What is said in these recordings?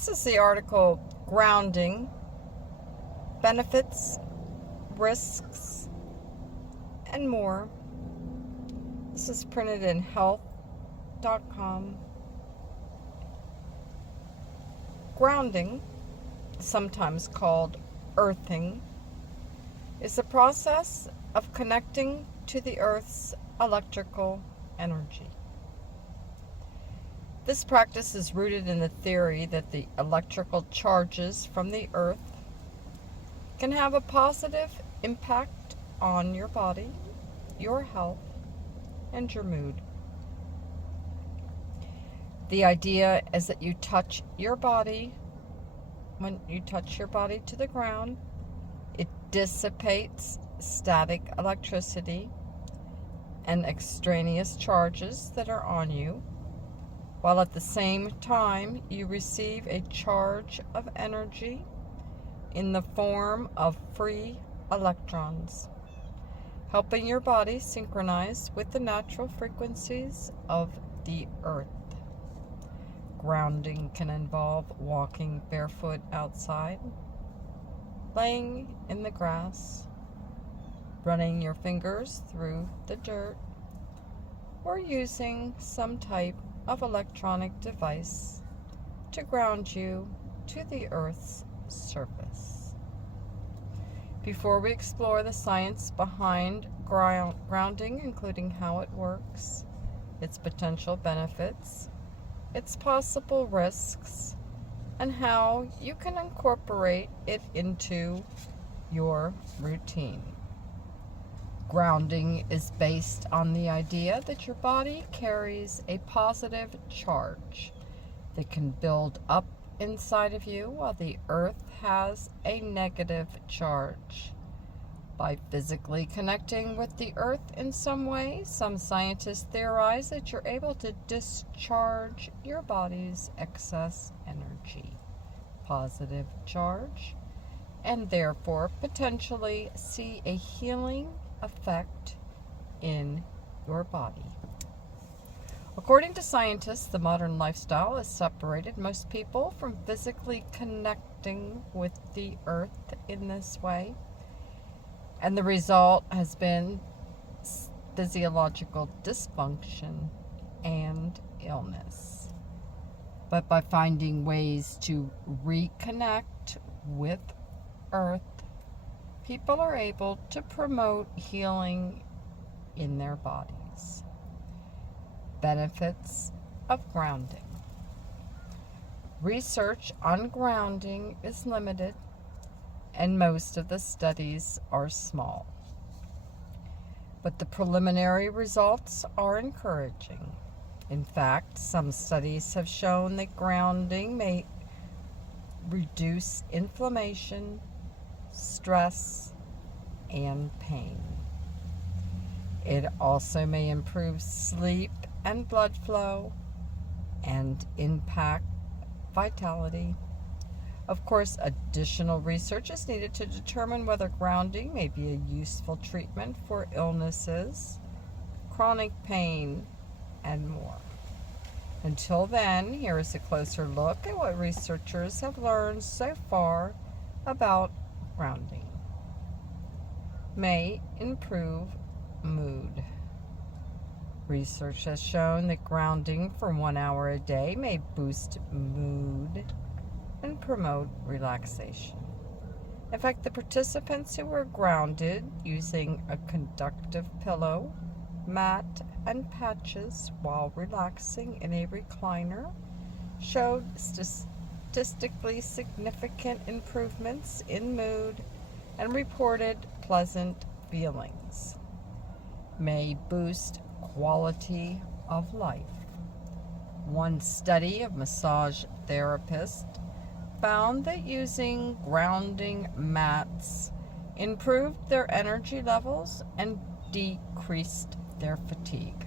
This is the article Grounding, Benefits, Risks, and More. This is printed in health.com. Grounding, sometimes called earthing, is the process of connecting to the Earth's electrical energy. This practice is rooted in the theory that the electrical charges from the Earth can have a positive impact on your body, your health, and your mood. The idea is that you touch your body. When you touch your body to the ground, it dissipates static electricity and extraneous charges that are on you, while at the same time you receive a charge of energy in the form of free electrons, helping your body synchronize with the natural frequencies of the Earth. Grounding can involve walking barefoot outside, laying in the grass, running your fingers through the dirt, or using some type of electronic device to ground you to the Earth's surface. Before we explore the science behind grounding, including how it works, its potential benefits, its possible risks, and how you can incorporate it into your routine. Grounding is based on the idea that your body carries a positive charge that can build up inside of you while the Earth has a negative charge. By physically connecting with the Earth in some way, some scientists theorize that you're able to discharge your body's excess energy, positive charge, and therefore potentially see a healing effect in your body. According to scientists, the modern lifestyle has separated most people from physically connecting with the Earth in this way, and the result has been physiological dysfunction and illness. But by finding ways to reconnect with Earth, people are able to promote healing in their bodies. Benefits of grounding. Research on grounding is limited, and most of the studies are small. But the preliminary results are encouraging. In fact, some studies have shown that grounding may reduce inflammation, stress, and pain. It also may improve sleep and blood flow and impact vitality. Of course, additional research is needed to determine whether grounding may be a useful treatment for illnesses, chronic pain, and more. Until then, here is a closer look at what researchers have learned so far about grounding. May improve mood. Research has shown that grounding for 1 hour a day may boost mood and promote relaxation. In fact, the participants who were grounded using a conductive pillow, mat, and patches while relaxing in a recliner showed statistically significant improvements in mood and reported pleasant feelings. May boost quality of life. One study of massage therapists found that using grounding mats improved their energy levels and decreased their fatigue.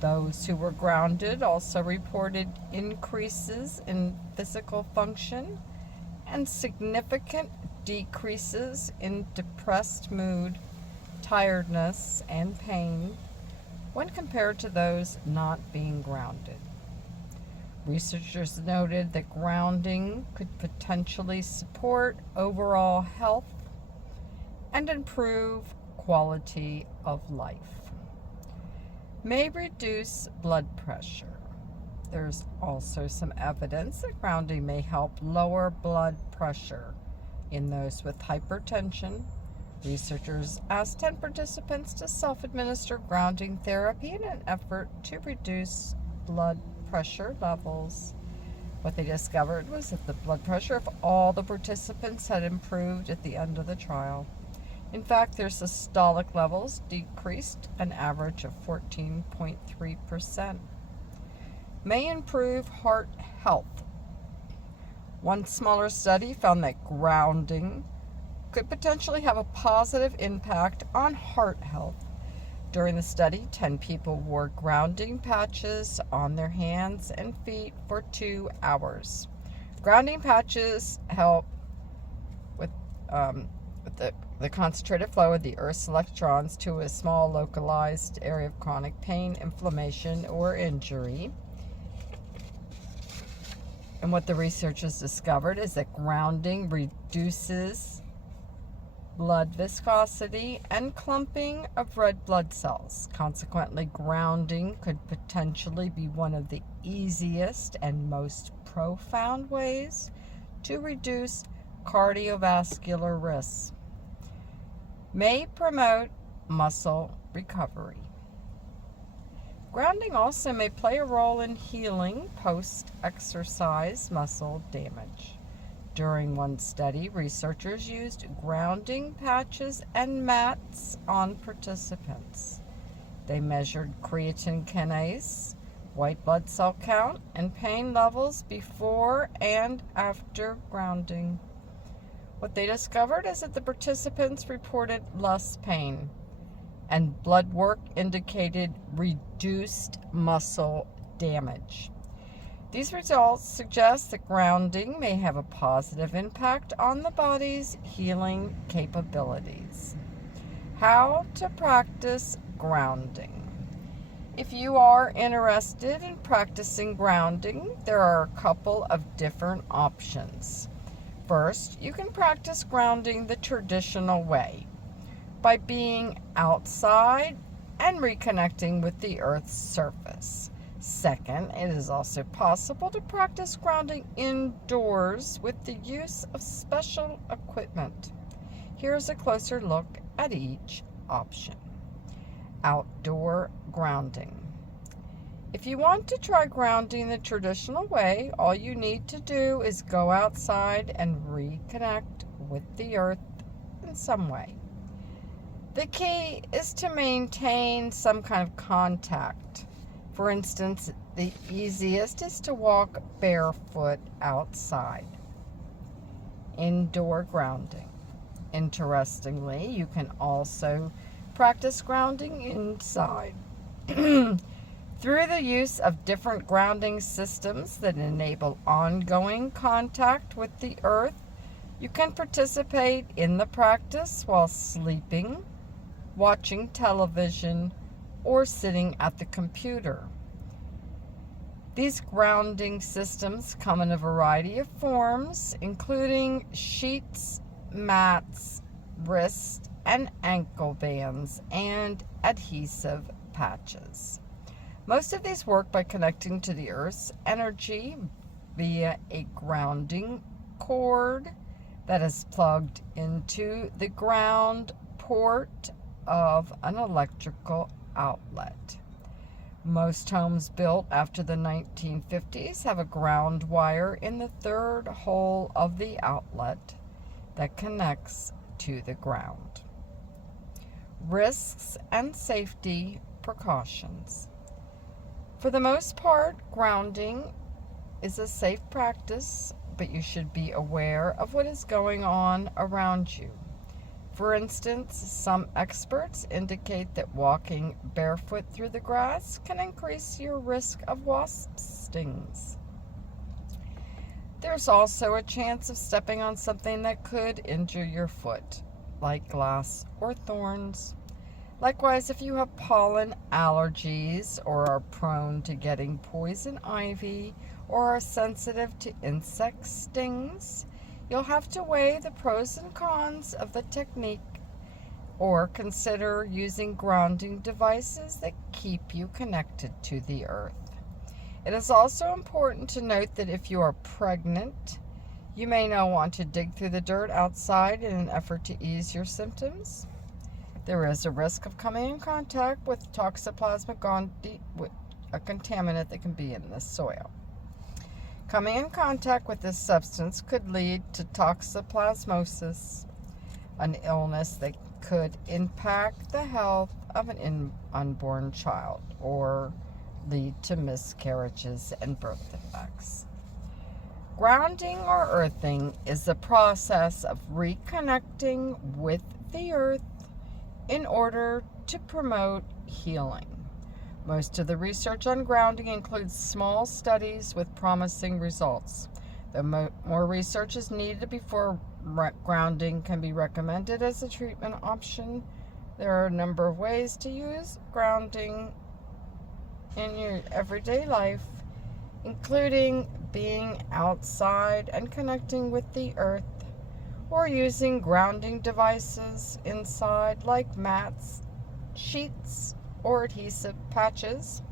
Those who were grounded also reported increases in physical function and significant decreases in depressed mood, tiredness, and pain when compared to those not being grounded. Researchers noted that grounding could potentially support overall health and improve quality of life. May reduce blood pressure. There's also some evidence that grounding may help lower blood pressure in those with hypertension. Researchers asked 10 participants to self-administer grounding therapy in an effort to reduce blood pressure levels. What they discovered was that the blood pressure of all the participants had improved at the end of the trial. In fact, their systolic levels decreased an average of 14.3%. May improve heart health. One smaller study found that grounding could potentially have a positive impact on heart health. During the study, 10 people wore grounding patches on their hands and feet for 2 hours. Grounding patches help with the concentrated flow of the Earth's electrons to a small localized area of chronic pain, inflammation, or injury. And what the researchers discovered is that grounding reduces blood viscosity and clumping of red blood cells. Consequently, grounding could potentially be one of the easiest and most profound ways to reduce cardiovascular risks. May promote muscle recovery. Grounding also may play a role in healing post-exercise muscle damage. During one study, researchers used grounding patches and mats on participants. They measured creatine kinase, white blood cell count, and pain levels before and after grounding. What they discovered is that the participants reported less pain, and blood work indicated reduced muscle damage. These results suggest that grounding may have a positive impact on the body's healing capabilities. How to practice grounding. If you are interested in practicing grounding, there are a couple of different options. First, you can practice grounding the traditional way by being outside and reconnecting with the Earth's surface. Second, it is also possible to practice grounding indoors with the use of special equipment. Here's a closer look at each option. Outdoor grounding. If you want to try grounding the traditional way, all you need to do is go outside and reconnect with the earth in some way. The key is to maintain some kind of contact. For instance, the easiest is to walk barefoot outside. Indoor grounding. Interestingly, you can also practice grounding inside. Through the use of different grounding systems that enable ongoing contact with the earth, you can participate in the practice while sleeping, watching television, or sitting at the computer. These grounding systems come in a variety of forms, including sheets, mats, wrist and ankle bands, and adhesive patches. Most of these work by connecting to the Earth's energy via a grounding cord that is plugged into the ground port of an electrical outlet. Most homes built after the 1950s have a ground wire in the third hole of the outlet that connects to the ground. Risks and safety precautions. For the most part, grounding is a safe practice, but you should be aware of what is going on around you. For instance, some experts indicate that walking barefoot through the grass can increase your risk of wasp stings. There's also a chance of stepping on something that could injure your foot, like glass or thorns. Likewise, if you have pollen allergies or are prone to getting poison ivy or are sensitive to insect stings, you'll have to weigh the pros and cons of the technique or consider using grounding devices that keep you connected to the earth. It is also important to note that if you are pregnant, you may not want to dig through the dirt outside in an effort to ease your symptoms. There is a risk of coming in contact with Toxoplasma gondii, a contaminant that can be in the soil. Coming in contact with this substance could lead to toxoplasmosis, an illness that could impact the health of an unborn child or lead to miscarriages and birth defects. Grounding or earthing is the process of reconnecting with the earth in order to promote healing. Most of the research on grounding includes small studies with promising results. Though more research is needed before grounding can be recommended as a treatment option, there are a number of ways to use grounding in your everyday life, including being outside and connecting with the earth, or using grounding devices inside like mats, sheets, or adhesive patches.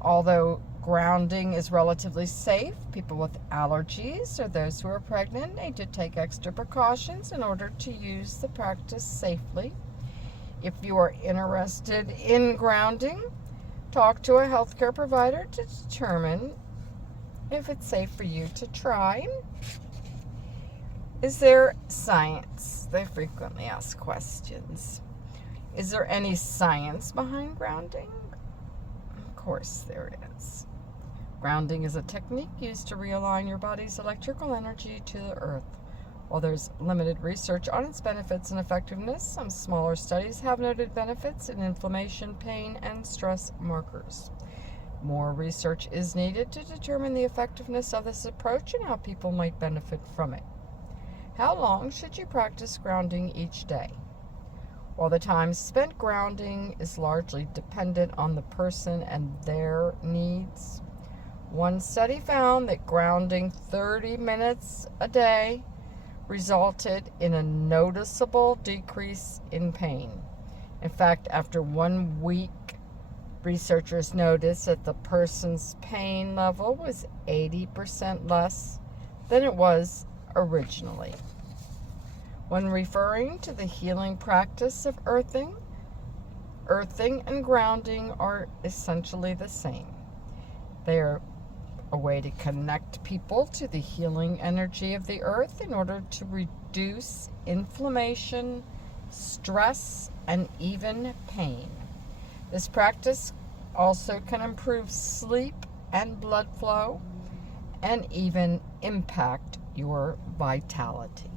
Although grounding is relatively safe, people with allergies or those who are pregnant need to take extra precautions in order to use the practice safely. If you are interested in grounding, talk to a healthcare provider to determine if it's safe for you to try. Is there science? They frequently ask questions. Is there any science behind grounding? Of course there is. Grounding is a technique used to realign your body's electrical energy to the earth. While there's limited research on its benefits and effectiveness, some smaller studies have noted benefits in inflammation, pain, and stress markers. More research is needed to determine the effectiveness of this approach and how people might benefit from it. How long should you practice grounding each day? While the time spent grounding is largely dependent on the person and their needs, one study found that grounding 30 minutes a day resulted in a noticeable decrease in pain. In fact, after 1 week, researchers noticed that the person's pain level was 80% less than it was originally. When referring to the healing practice of earthing and grounding are essentially the same. They are a way to connect people to the healing energy of the earth in order to reduce inflammation, stress, and even pain. This practice also can improve sleep and blood flow and even impact your vitality.